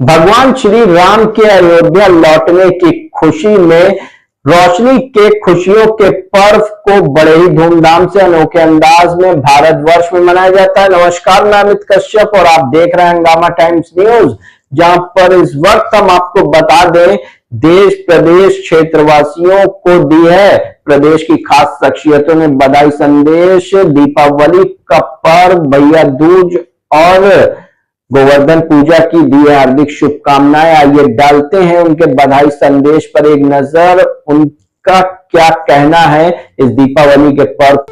भगवान श्री राम के अयोध्या लौटने की खुशी में रोशनी के खुशियों के पर्व को बड़े ही धूमधाम से अनोखे अंदाज में भारतवर्ष में मनाया जाता है। नमस्कार, मैं अमित कश्यप और आप देख रहे हैं हंगामा टाइम्स न्यूज, जहां पर इस वक्त हम आपको बता दें देश प्रदेश क्षेत्रवासियों को दी है प्रदेश की खास शख्सियतों ने बधाई संदेश। दीपावली का पर्व, भैया दूज और गोवर्धन पूजा की दी है हार्दिक शुभकामनाएं। आइए डालते हैं उनके बधाई संदेश पर एक नजर, उनका क्या कहना है इस दीपावली के पर्व।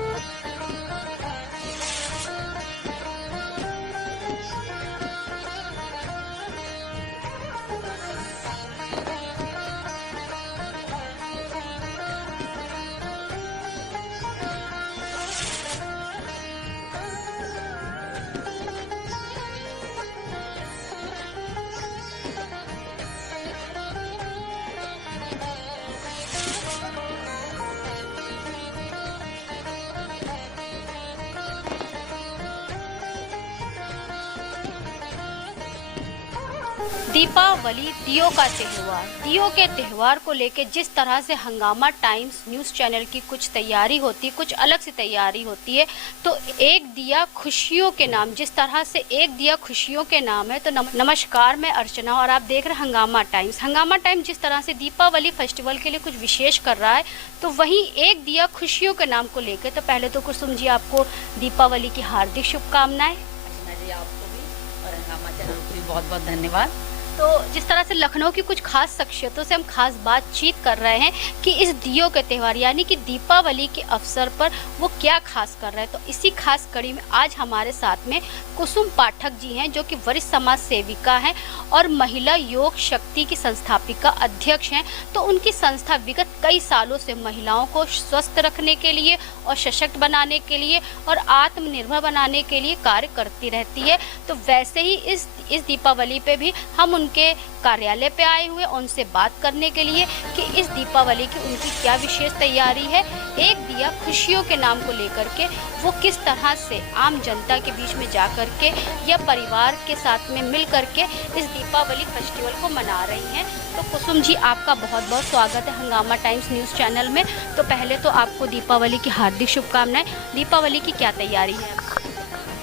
दीपावली दियों का त्योहार। दियों के त्योहार को लेकर जिस तरह से हंगामा टाइम्स न्यूज़ चैनल की कुछ तैयारी होती है, कुछ अलग सी तैयारी होती है, तो एक दिया खुशियों के नाम, जिस तरह से एक दिया खुशियों के नाम है। तो नमस्कार, मैं अर्चना और आप देख रहे हैं हंगामा टाइम्स। हंगामा टाइम्स जिस तरह से दीपावली फेस्टिवल के लिए कुछ विशेष कर रहा है, तो वहीं एक दिया खुशियों के नाम को लेकर, तो पहले तो कुसुम जी आपको दीपावली की हार्दिक शुभकामनाएं। अर्चना जी, आपको भी और हंगामा चैनल को भी बहुत बहुत धन्यवाद। तो जिस तरह से लखनऊ की कुछ खास शख्सियतों से हम खास बातचीत कर रहे हैं कि इस दियों के त्यौहार यानी कि दीपावली के अवसर पर वो क्या खास कर रहे हैं, तो इसी खास कड़ी में आज हमारे साथ में कुसुम पाठक जी हैं, जो कि वरिष्ठ समाज सेविका हैं और महिला योग शक्ति की संस्थापिका अध्यक्ष हैं। तो उनकी संस्था विगत कई सालों से महिलाओं को स्वस्थ रखने के लिए और सशक्त बनाने के लिए और आत्मनिर्भर बनाने के लिए कार्य करती रहती है। तो वैसे ही इस दीपावली पे भी हम उनके कार्यालय पे आए हुए उनसे बात करने के लिए कि इस दीपावली की उनकी क्या विशेष तैयारी है, एक दिया खुशियों के नाम को लेकर के वो किस तरह से आम जनता के बीच में जा कर के या परिवार के साथ में मिल कर के इस दीपावली फेस्टिवल को मना रही हैं। तो कुसुम जी, आपका बहुत बहुत स्वागत है हंगामा टाइम्स न्यूज़ चैनल में। तो पहले तो आपको दीपावली की हार्दिक शुभकामनाएं। दीपावली की क्या तैयारी है?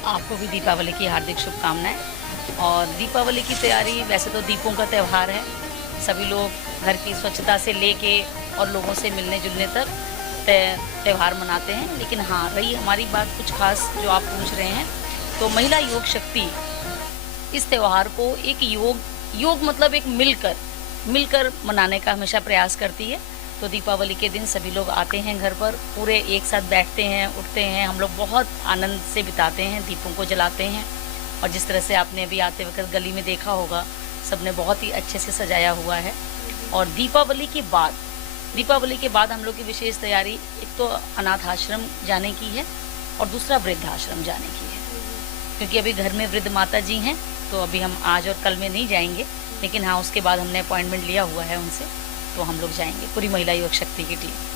आपको भी दीपावली की हार्दिक शुभकामनाएं। और दीपावली की तैयारी, वैसे तो दीपों का त्यौहार है, सभी लोग घर की स्वच्छता से लेके और लोगों से मिलने जुलने तक त्यौहार मनाते हैं। लेकिन हाँ, रही हमारी बात कुछ खास जो आप पूछ रहे हैं, तो महिला योग शक्ति इस त्यौहार को एक योग मतलब एक मिलकर मनाने का हमेशा प्रयास करती है। तो दीपावली के दिन सभी लोग आते हैं घर पर, पूरे एक साथ बैठते हैं, उठते हैं, हम लोग बहुत आनंद से बिताते हैं, दीपों को जलाते हैं। और जिस तरह से आपने अभी आते वक्त गली में देखा होगा, सबने बहुत ही अच्छे से सजाया हुआ है। और दीपावली के बाद हम लोग की विशेष तैयारी, एक तो अनाथ आश्रम जाने की है और दूसरा वृद्ध आश्रम जाने की है, क्योंकि अभी घर में वृद्ध माता जी हैं, तो अभी हम आज और कल में नहीं जाएंगे। लेकिन हाँ, उसके बाद हमने अपॉइंटमेंट लिया हुआ है उनसे, तो हम लोग जाएंगे, पूरी महिला योग शक्ति की टीम।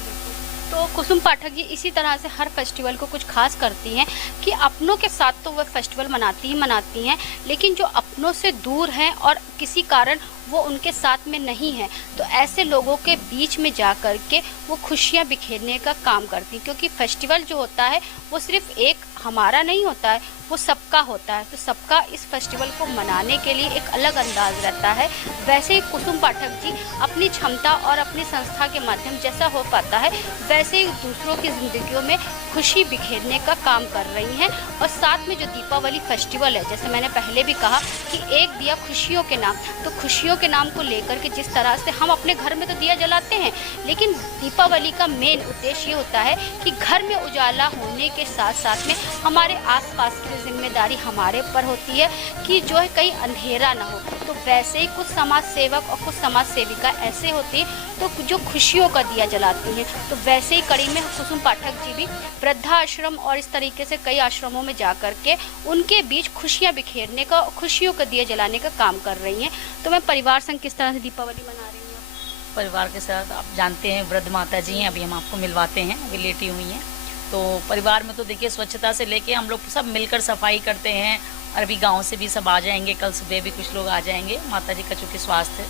तो कुसुम पाठक जी इसी तरह से हर फेस्टिवल को कुछ खास करती हैं कि अपनों के साथ तो वह फेस्टिवल मनाती हैं, लेकिन जो अपनों से दूर हैं और किसी कारण वो उनके साथ में नहीं है, तो ऐसे लोगों के बीच में जा कर के वो खुशियाँ बिखेरने का काम करती हैं। क्योंकि फेस्टिवल जो होता है वो सिर्फ एक हमारा नहीं होता है, वो सबका होता है। तो सबका इस फेस्टिवल को मनाने के लिए एक अलग अंदाज रहता है। वैसे ही कुसुम पाठक जी अपनी क्षमता और अपनी संस्था के माध्यम जैसा हो पाता है, वैसे ही दूसरों की ज़िंदगियों में खुशी बिखेरने का काम कर रही हैं। और साथ में जो दीपावली फेस्टिवल है, जैसे मैंने पहले भी कहा कि एक दिया खुशियों के नाम, तो खुशियों के नाम को लेकर के जिस तरह से हम अपने घर में तो दिया जलाते हैं, लेकिन दीपावली का मेन उद्देश्य ये होता है कि घर में उजाला होने के साथ साथ में हमारे आसपास की जिम्मेदारी हमारे ऊपर होती है कि जो है कहीं अंधेरा ना हो। तो वैसे ही कुछ समाज सेवक और कुछ समाज सेविका ऐसे होती हैं तो जो खुशियों का दिया जलाती हैं। तो वैसे ही कड़ी में कुसुम पाठक जी भी वृद्धाश्रम और इस तरीके से कई आश्रमों में जा कर के उनके बीच खुशियाँ बिखेरने का, खुशियों का दिया जलाने का काम कर रही हैं। तो मैं परिवार संग किस तरह से दीपावली मना रही हूँ? परिवार के साथ आप जानते हैं वृद्ध माता जी हैं, अभी हम आपको मिलवाते हैं, अभी लेटी हुई हैं। तो परिवार में तो देखिए स्वच्छता से लेके हम लोग सब मिलकर सफाई करते हैं, और अभी गांव से भी सब आ जाएंगे, कल सुबह भी कुछ लोग आ जाएंगे। माता जी का चूँकि स्वास्थ्य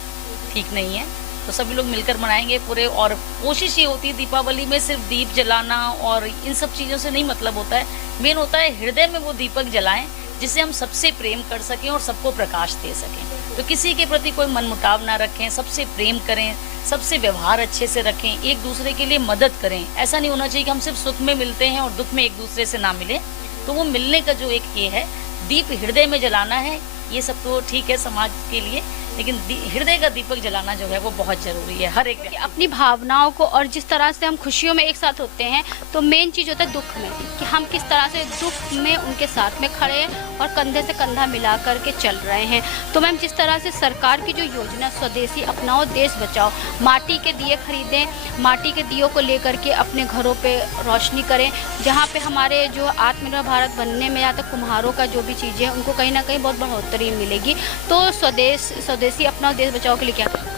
ठीक नहीं है तो सभी लोग मिलकर मनाएंगे पूरे। और कोशिश ये होती है दीपावली में सिर्फ दीप जलाना और इन सब चीज़ों से नहीं मतलब होता है, मेन होता है हृदय में वो दीपक जलाएं जिससे हम सबसे प्रेम कर सकें और सबको प्रकाश दे सकें। तो किसी के प्रति कोई मनमुटाव ना रखें, सबसे प्रेम करें, सबसे व्यवहार अच्छे से रखें, एक दूसरे के लिए मदद करें। ऐसा नहीं होना चाहिए कि हम सिर्फ सुख में मिलते हैं और दुख में एक दूसरे से ना मिलें। तो वो मिलने का जो एक ये है, दीप हृदय में जलाना है, ये सब तो ठीक है समाज के लिए, लेकिन हृदय का दीपक जलाना जो है वो बहुत जरूरी है हर एक कि अपनी भावनाओं को, और जिस तरह से हम खुशियों में एक साथ होते हैं तो मेन चीज़ होता है दुख में, कि हम किस तरह से दुख में उनके साथ में खड़े हैं और कंधे से कंधा मिला करके चल रहे हैं। तो मैम, जिस तरह से सरकार की जो योजना स्वदेशी अपनाओ देश बचाओ, माटी के दिए खरीदें, माटी के दियों को लेकर के अपने घरों पे रोशनी करें, जहाँ पे हमारे जो आत्मनिर्भर भारत बनने में या तो कुम्हारों का जो भी चीज़ें हैं उनको कहीं ना कहीं बहुत बढ़ोतरी मिलेगी। तो स्वदेशी अपनाओ देश बचाओ के लिए क्या करें?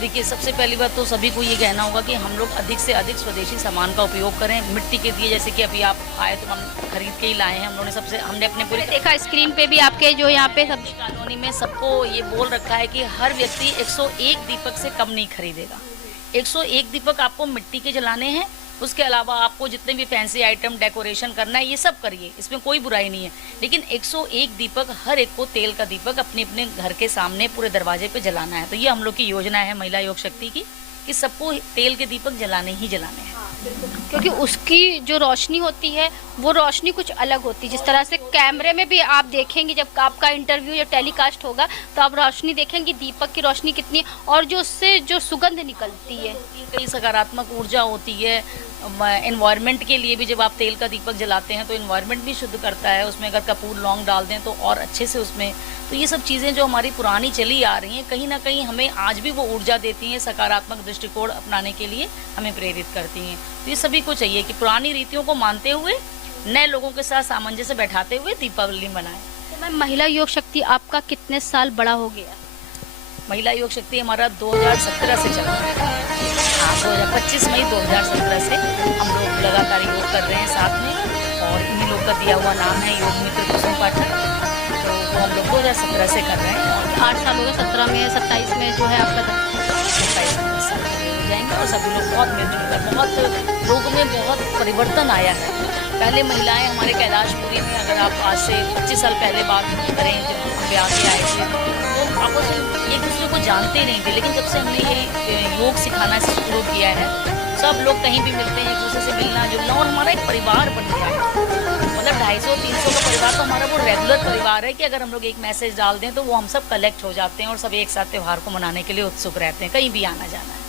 देखिए, सबसे पहली बात तो सभी को ये कहना होगा कि हम लोग अधिक से अधिक स्वदेशी सामान का उपयोग करें। मिट्टी के दिए जैसे कि अभी आप आए तो हम खरीद के ही लाए हैं, हमने अपने पूरे देखा स्क्रीन पे भी आपके जो यहाँ पे सब्जी कॉलोनी में सबको ये बोल रखा है कि हर व्यक्ति 101 दीपक से कम नहीं खरीदेगा। 101 दीपक आपको मिट्टी के जलाने हैं, उसके अलावा आपको जितने भी फैंसी आइटम डेकोरेशन करना है ये सब करिए, इसमें कोई बुराई नहीं है। लेकिन 101 दीपक हर एक को तेल का दीपक अपने अपने घर के सामने पूरे दरवाजे पे जलाना है। तो ये हम लोग की योजना है महिला योग शक्ति की, कि सबको तेल के दीपक जलाने ही जलाने हैं। क्योंकि उसकी जो रोशनी होती है वो रोशनी कुछ अलग होती है। जिस तरह से कैमरे में भी आप देखेंगे, जब आपका इंटरव्यू या टेलीकास्ट होगा तो आप रोशनी देखेंगे दीपक की रोशनी कितनी, और जो उससे जो सुगंध निकलती है, कई सकारात्मक ऊर्जा होती है। एनवायरनमेंट के लिए भी जब आप तेल का दीपक जलाते हैं तो एनवायरनमेंट भी शुद्ध करता है। उसमें अगर कपूर लौंग डाल दें तो और अच्छे से उसमें, तो ये सब चीज़ें जो हमारी पुरानी चली आ रही हैं कहीं ना कहीं हमें आज भी वो ऊर्जा देती हैं, सकारात्मक दृष्टिकोण अपनाने के लिए हमें प्रेरित करती हैं। तो ये सभी को चाहिए कि पुरानी रीतियों को मानते हुए नए लोगों के साथ सामंजस्य बैठाते हुए दीपावली मनाएं। तो मैम, महिला योग शक्ति आपका कितने साल बड़ा हो गया? महिला योग शक्ति हमारा 2017 से चल रहा है। हाँ, 2025 मई 2017 से हम लोग लगातार योग कर रहे हैं साथ में, और इन्हीं लोग का दिया हुआ नाम है योग मित्र कुसुम पाठक। तो वो हम लोग 2017 से कर रहे हैं और 8 साल हो गए, 17 में 27 में जो है आपका 27 साल हो जाएंगे। और सभी लोग बहुत मिलजुल कर, बहुत लोगों में बहुत परिवर्तन आया है। पहले महिलाएं हमारे कैलाशपुरी में, अगर आप आज से 25 साल पहले बात करें, जब हम ब्याह के आए थे तो आपस में एक दूसरे को जानते ही नहीं थे। लेकिन जब से हमने ये योग सिखाना शुरू किया है, सब लोग कहीं भी मिलते हैं, एक दूसरे से मिलना जुलना, और हमारा एक परिवार बन गया है। मतलब 250-300 का परिवार तो हमारा वो रेगुलर परिवार है कि अगर हम लोग एक मैसेज डाल दें तो वो हम सब कलेक्ट हो जाते हैं और सब एक साथ त्यौहार को मनाने के लिए उत्सुक रहते हैं, कहीं भी आना जाना है।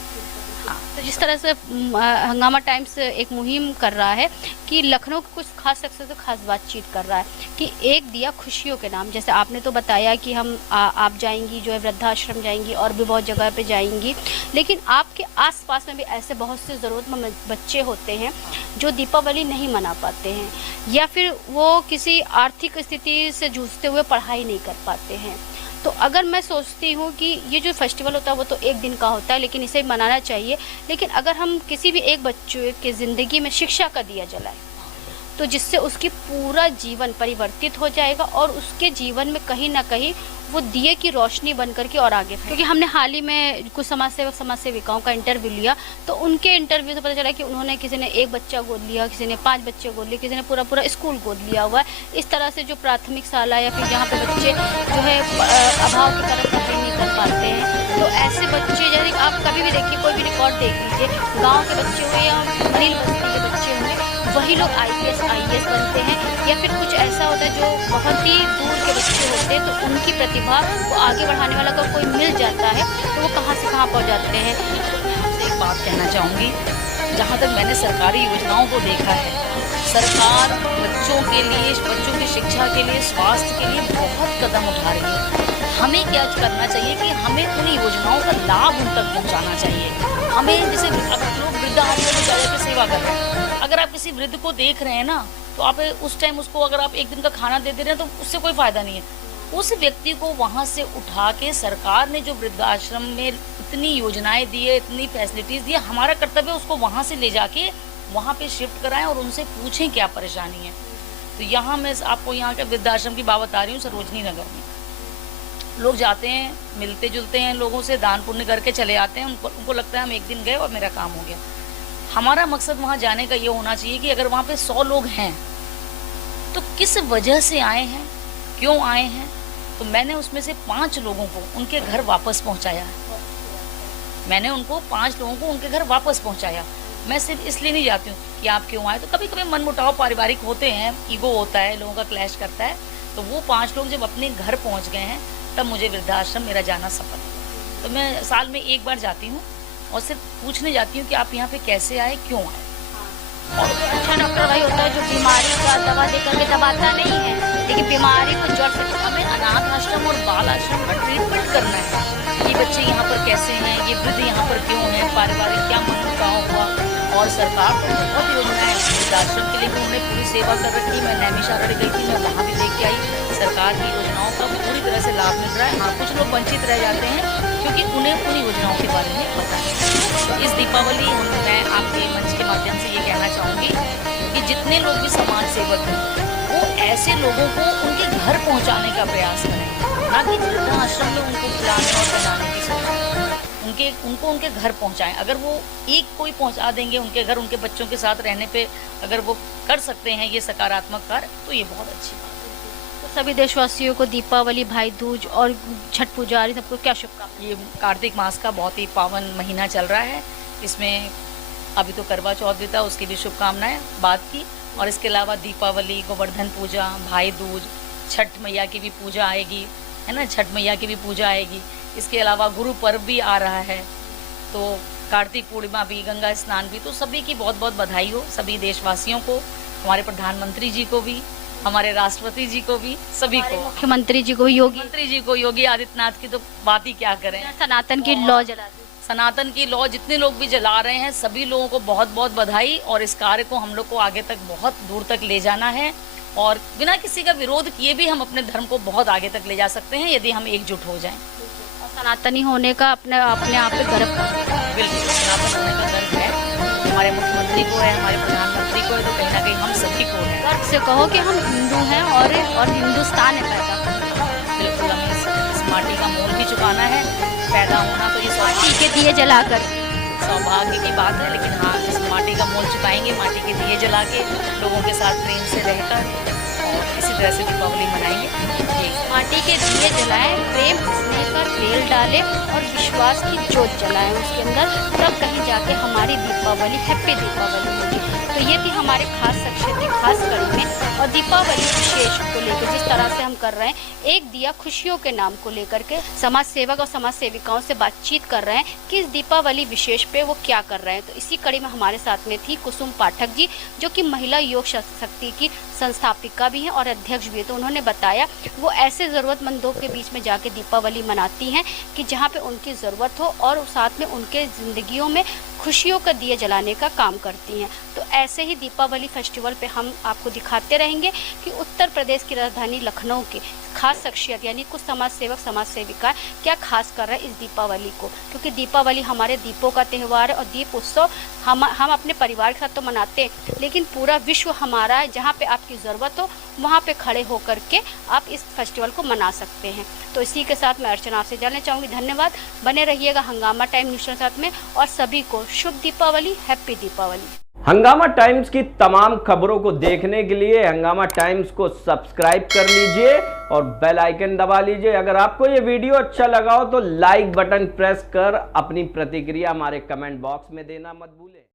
हाँ, तो जिस तरह से हंगामा टाइम्स एक मुहिम कर रहा है कि लखनऊ के कुछ खास शख्स से खास बातचीत कर रहा है कि एक दिया खुशियों के नाम, जैसे आपने तो बताया कि हम आप जाएंगी जो है वृद्धाश्रम जाएंगी और भी बहुत जगह पे जाएंगी, लेकिन आपके आसपास में भी ऐसे बहुत से ज़रूरतमंद बच्चे होते हैं जो दीपावली नहीं मना पाते हैं, या फिर वो किसी आर्थिक स्थिति से जूझते हुए पढ़ाई नहीं कर पाते हैं। तो अगर मैं सोचती हूँ कि ये जो फेस्टिवल होता है वो तो एक दिन का होता है, लेकिन इसे मनाना चाहिए, लेकिन अगर हम किसी भी एक बच्चे के ज़िंदगी में शिक्षा का दिया जलाएं तो जिससे उसकी पूरा जीवन परिवर्तित हो जाएगा और उसके जीवन में कहीं ना कहीं वो दिए की रोशनी बन करके और आगे। क्योंकि हमने हाल ही में कुछ समाज सेविकाओं का इंटरव्यू लिया तो उनके इंटरव्यू से पता चला कि उन्होंने, किसी ने 1 बच्चा गोद लिया, किसी ने 5 बच्चे गोद लिए, किसी ने पूरा स्कूल गोद लिया हुआ है। इस तरह से जो प्राथमिक शाला या फिर जहाँ पे बच्चे जो है अभाव की तरफ नौकरी नहीं कर पाते हैं, तो ऐसे बच्चे, जैसे आप कभी भी देखिए, कोई भी रिकॉर्ड देख लीजिए, गाँव के बच्चे हुए या मरील बस्ती के बच्चे हुए, वही लोग IAS बनते हैं, या फिर कुछ ऐसा होता है जो बहुत ही दूर के बच्चे होते हैं तो उनकी प्रतिभा को आगे बढ़ाने वाला अगर कोई मिल जाता है तो वो कहाँ से कहाँ पहुँच जाते हैं। आपसे एक बात कहना चाहूँगी, जहाँ तक मैंने सरकारी योजनाओं को देखा है, सरकार बच्चों के लिए, बच्चों की शिक्षा के लिए, स्वास्थ्य के लिए बहुत कदम उठा रही है। हमें क्या करना चाहिए कि हमें उन योजनाओं का लाभ उन तक पहुँचाना चाहिए। हमें जैसे अब लोग वृद्धाश्रम में जाकर सेवा कर रहे हैं, अगर आप किसी वृद्ध को देख रहे हैं ना, तो आप उस टाइम उसको अगर आप एक दिन का खाना दे रहे हैं तो उससे कोई फ़ायदा नहीं है। उस व्यक्ति को वहाँ से उठा के, सरकार ने जो वृद्धाश्रम में इतनी योजनाएं दी है, इतनी फैसिलिटीज़ दी है, हमारा कर्तव्य उसको वहाँ से ले जाके वहाँ पे शिफ्ट कराएं और उनसे पूछें क्या परेशानी है। तो यहाँ मैं आपको यहाँ के वृद्धाश्रम की बात बता रही हूँ, सरोजनी नगर में लोग जाते हैं, मिलते जुलते हैं लोगों से, दान पुण्य करके चले आते हैं। उनको लगता है हम एक दिन गए और मेरा काम हो गया। हमारा मकसद वहाँ जाने का ये होना चाहिए कि अगर वहाँ पे 100 लोग हैं तो किस वजह से आए हैं, क्यों आए हैं। तो मैंने उसमें से 5 लोगों को उनके घर वापस पहुँचाया है। मैंने उनको 5 लोगों को उनके घर वापस पहुँचाया। मैं सिर्फ इसलिए नहीं जाती हूँ कि आप क्यों आए। तो कभी कभी मनमुटाव पारिवारिक होते हैं, ईगो होता है, लोगों का क्लैश करता है। तो वो 5 लोग जब अपने घर पहुँच गए हैं तब मुझे वृद्धाश्रम मेरा जाना सफल है। तो मैं साल में एक बार जाती हूँ और सिर्फ पूछने जाती हूँ कि आप यहाँ पे कैसे आए, क्यों आए। और अच्छा डॉक्टर वही होता है जो बीमारी का दवा दे करके दबाता नहीं है, लेकिन बीमारी को जड़ से हमें अनाथ आश्रम और बाल आश्रम का ट्रीटमेंट करना है। ये बच्चे यहाँ पर कैसे हैं, ये वृद्ध यहाँ पर क्यों हैं, पारिवारिक क्या मनमुटाव हुआ। और सरकार तो बहुत योजनाएं वृद्धाश्रम के लिए भी उन्होंने पूरी सेवा कर रखी। मैं नैमिषारण्य गई थी, मैं वहाँ भी देख के आई। सरकार की योजनाओं का पूरी तरह से लाभ मिल रहा है। हाँ, कुछ लोग वंचित रह जाते हैं क्योंकि उन्हें उन योजनाओं के बारे में पता है। तो इस दीपावली मैं आपके मंच के माध्यम से ये कहना चाहूँगी कि जितने लोग भी समाज सेवक हैं वो ऐसे लोगों को उनके घर पहुँचाने का प्रयास करें, ना कि वृद्धाश्रम में उनको खिलाने और बनाने की सोचें। उनको उनके घर पहुँचाएं। अगर वो एक कोई पहुँचा देंगे उनके घर, उनके बच्चों के साथ रहने पे अगर वो कर सकते हैं ये सकारात्मक कार्य, तो ये बहुत अच्छी बात है। तो सभी देशवासियों को दीपावली, भाई दूज और छठ पूजा आदि सबको क्या शुभकामनाएं। ये कार्तिक मास का बहुत ही पावन महीना चल रहा है। इसमें अभी तो करवा चौथ भी था, उसकी भी शुभकामनाएं बात की। और इसके अलावा दीपावली, गोवर्धन पूजा, भाई दूज, छठ मैया की भी पूजा आएगी, है ना, छठ मैया की भी पूजा आएगी। इसके अलावा गुरु पर्व भी आ रहा है, तो कार्तिक पूर्णिमा भी, गंगा स्नान भी। तो सभी की बहुत बहुत बधाई हो, सभी देशवासियों को, हमारे प्रधानमंत्री जी को भी, हमारे राष्ट्रपति जी को भी, सभी को, मुख्यमंत्री जी को, योगी मंत्री जी को, योगी आदित्यनाथ की तो बात ही क्या करें। सनातन की लौ जला दी, सनातन की लौ जितने लोग भी जला रहे हैं सभी लोगों को बहुत बहुत बधाई। और इस कार्य को हम लोग को आगे तक बहुत दूर तक ले जाना है और बिना किसी का विरोध किए भी हम अपने धर्म को बहुत आगे तक ले जा सकते हैं यदि हम एकजुट हो जाएं। और सनातनी होने का अपने आप पे गर्व करना। बिल्कुल, सनातन होने का गर्व है, हमारे मुख्यमंत्री को है, हमारे प्रधानमंत्री को है, तो कहीं ना कहीं हम सभी को है। गर्व से कहो कि हम हिंदू हैं और हिंदुस्तान है पैदा। बिल्कुल, हमें इस माटी का मोल भी चुकाना है। पैदा होना तो ये माटी के दिए जलाकर सौभाग्य की बात है, लेकिन हाँ, इस माटी का मोल चुकाएंगे, माटी के दिए जला के, लोगों के साथ प्रेम से रहकर, और इसी तरह से दीपावली मनाएंगे। माटी के दिए जलाएं, प्रेम स्नेह का तेल डालें और विश्वास की जोत जलाएं उसके अंदर, तब कहीं जाके हमारी दीपावली हैप्पी दीपावली होगी। तो ये थी हमारे खास शख्सियतें खास कड़ी में। और दीपावली विशेष को लेकर जिस तरह से हम कर रहे हैं, एक दिया खुशियों के नाम को लेकर के समाज सेवक और समाज सेविकाओं से बातचीत कर रहे हैं कि इस दीपावली विशेष पे वो क्या कर रहे हैं। तो इसी कड़ी में हमारे साथ में थी कुसुम पाठक जी, जो कि महिला योग शक्ति की संस्थापिका भी हैं और अध्यक्ष भी है। तो उन्होंने बताया वो ऐसे ज़रूरतमंदों के बीच में जाके दीपावली मनाती हैं कि जहाँ पे उनकी ज़रूरत हो और साथ में उनके ज़िंदगियों में खुशियों का दिए जलाने का काम करती हैं। तो ऐसे ही दीपावली फेस्टिवल पे हम आपको दिखाते रहेंगे कि उत्तर प्रदेश की राजधानी लखनऊ की खास शख्सियत यानी कुछ समाज सेवक समाज सेविका क्या खास कर रहे हैं इस दीपावली को, क्योंकि दीपावली हमारे दीपों का त्यौहार है और दीप उत्सव हम अपने परिवार के साथ तो मनाते हैं, लेकिन पूरा विश्व हमारा है। जहाँ पे आपकी ज़रूरत हो वहाँ पे खड़े होकर के आप इस फेस्टिवल को मना सकते हैं। तो इसी के साथ मैं अर्चना से जानना चाहूँगी। धन्यवाद, बने रहिएगा हंगामा टाइम न्यूज़ के साथ में और सभी को शुभ दीपावली, हैप्पी दीपावली। हंगामा टाइम्स की तमाम खबरों को देखने के लिए हंगामा टाइम्स को सब्सक्राइब कर लीजिए और बेल आइकन दबा लीजिए। अगर आपको ये वीडियो अच्छा लगा हो तो लाइक बटन प्रेस कर अपनी प्रतिक्रिया हमारे कमेंट बॉक्स में देना मत भूलें।